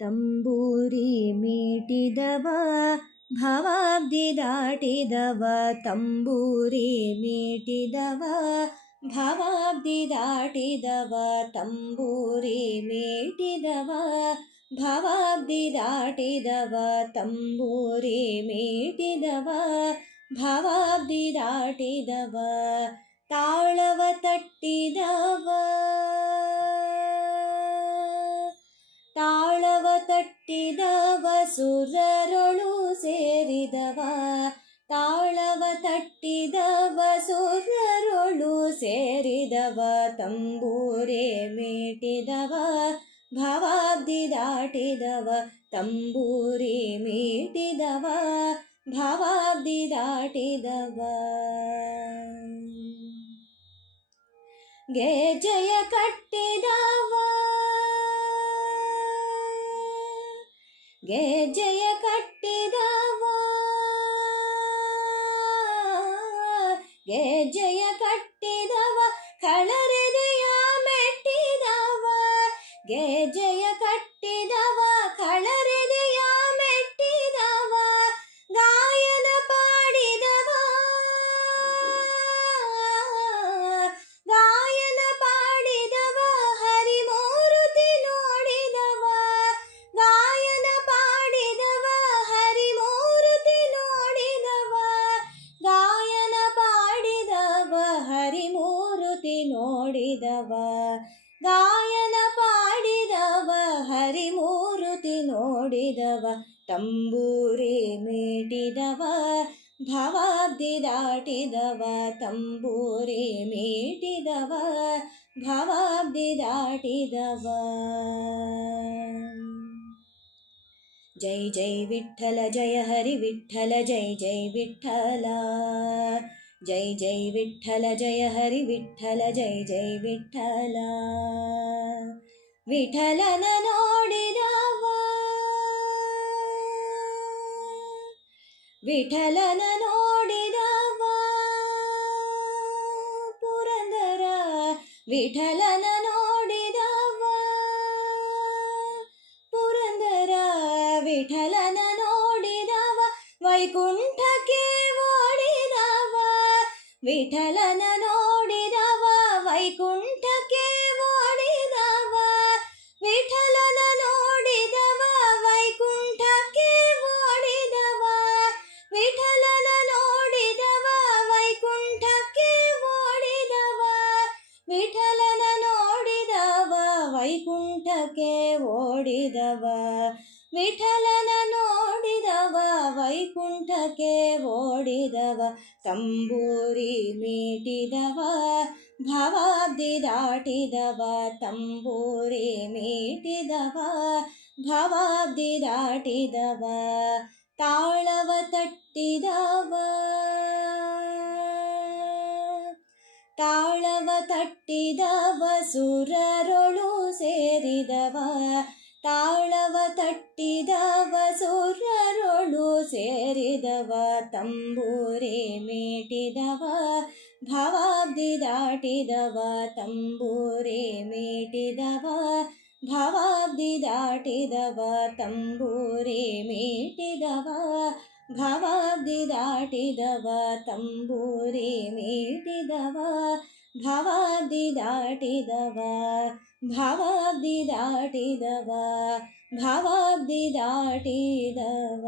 ತಂಬೂರಿ ಮೀಟಿದವ ಭವಾಬ್ದಿ ದಾಟಿದವ ತಂಬೂರಿ ಮೀಟಿದವ ಭವಾಬ್ದಿ ದಾಟಿದವ ತಂಬೂರಿ ಮೀಟಿದವ ಭವಾಬ್ದಿ ದಾಟಿದವ ತಂಬೂರಿ ಮೀಟಿದವ ಭವಾಬ್ದಿ ದಾಟಿದವ ತಾಳವ ತಟ್ಟಿದವ ತಾಳವ ತಟ್ಟಿದವ ಸುರರೊಳು ಸೇರಿದವ ತಾಳವ ತಟ್ಟಿದವ ಸುರರೊಳು ಸೇರಿದವ ತಂಬೂರಿ ಮೀಟಿದವ ಭವಾಬ್ದಿ ದಾಟಿದವ ತಂಬೂರಿ ಮೀಟಿದವ ಭವಾಬ್ದಿ ದಾಟಿದವ ಗೆಜ್ಜೆಯ ಕಟ್ಟಿದವ ಗೆಜ್ಜೆಯ ಕಟ್ಟಿದವ ಗೆಜ್ಜೆಯ ಕಟ್ಟಿದವ ಕಳರೆದೆಯ ಮೆಟ್ಟಿದವ ಗೆಜ್ಜೆಯ ಕಟ್ಟಿದವ ಕಳರೆದೆಯ ಮೆಟ್ಟಿದವ ಗಾಯನ ಪಾಡಿದವ ಗಾಯನ ಪಾಡಿದವ ಹರಿಮೂರುತಿ ನೋಡಿದವ ಗಾಯನ ಪಾಡಿದವ ಹರಿಮೂರುತಿ ನೋಡಿದವ ಗಾಯನ ಪಾಡಿದವ ಹರಿಮೂರುತಿ ನೋಡಿದವ ಗಾಯನ ಪಾಡಿದವ ಹರಿಮೂರುತಿ ನೋಡಿದವ ತಂಬೂರಿ ಮೀಟಿದವ ಭವಾಬ್ದಿ ದಾಟಿದವ ತಂಬೂರಿ ಮೀಟಿದವ ಭವಾಬ್ದಿ ದಾಟಿದವ ಜೈ ಜೈ ವಿಠ್ಠಲ ಜಯ ಹರಿ ವಿಠ್ಠಲ ಜೈ ಜೈ ವಿಠ್ಠಲ ಜೈ ಜೈ ವಿಠ್ಠಲ ಜಯ ಹರಿ ವಿಠ್ಠಲ ಜೈ ಜೈ ವಿಠ್ಠಲ ವಿಠಲನ ನೋಡಿದವ ವಿಠಲನ ನೋಡಿದವ ಪುರಂದರ ವಿಠಲನ ನೋಡಿದವ ಪುರಂದರ ವಿಠಲನ ನೋಡಿದವ ವೈಕುಂಠಕ್ಕೆ ಓಡಿದವ ವಿಠಲನ ನೋಡಿದವ ವೈಕುಂಠಕ್ಕೆ ಓಡಿದವ ವಿಠಲನ ನೋಡಿದವ ವೈಕುಂಠಕ್ಕೆ ಓಡಿದವ ವಿಠಲನ ನೋಡಿದವ ವೈಕುಂಠಕ್ಕೆ ಓಡಿದವ ವಿಠಲನ ನೋಡಿದವ ವೈಕುಂಠಕ್ಕೆ ಓಡಿದವ ವಿಠಲನ ನೋಡಿದವ ವೈಕುಂಠಕ್ಕೆ ಓಡಿದವ ತಂಬೂರಿ ಮೀಟಿದವ ಭವಾಬ್ದಿ ದಾಟಿದವ ತಂಬೂರಿ ಮೀಟಿದವ ಭವಾಬ್ದಿ ದಾಟಿದವ ತಾಳವ ತಟ್ಟಿದವ ತಾಳವ ತಟ್ಟಿದವ ಸುರರೊಳು ಸೇರಿದವ ತಾಳವ ತಟ್ಟಿದವ ಸುರರೊಳು ಸೇರಿದವ ತಂಬೂರಿ ಮೀಟಿದವ ಭವಾಬ್ದಿ ದಾಟಿದವ ತಂಬೂರಿ ಮೀಟಿದವ ಭವಾಬ್ದಿ ದಾಟಿದವ ತಂಬೂರಿ ಮೀಟಿದವ ಭವಾಬ್ದಿ ದಾಟಿದವ ತಂಬೂರಿ ಮೀಟಿದವ ಭವಾಬ್ದಿ ದಾಟಿದವ ಭವಾಬ್ದಿ ದಾಟಿದವ ಭವಾಬ್ದಿ ದಾಟಿದವ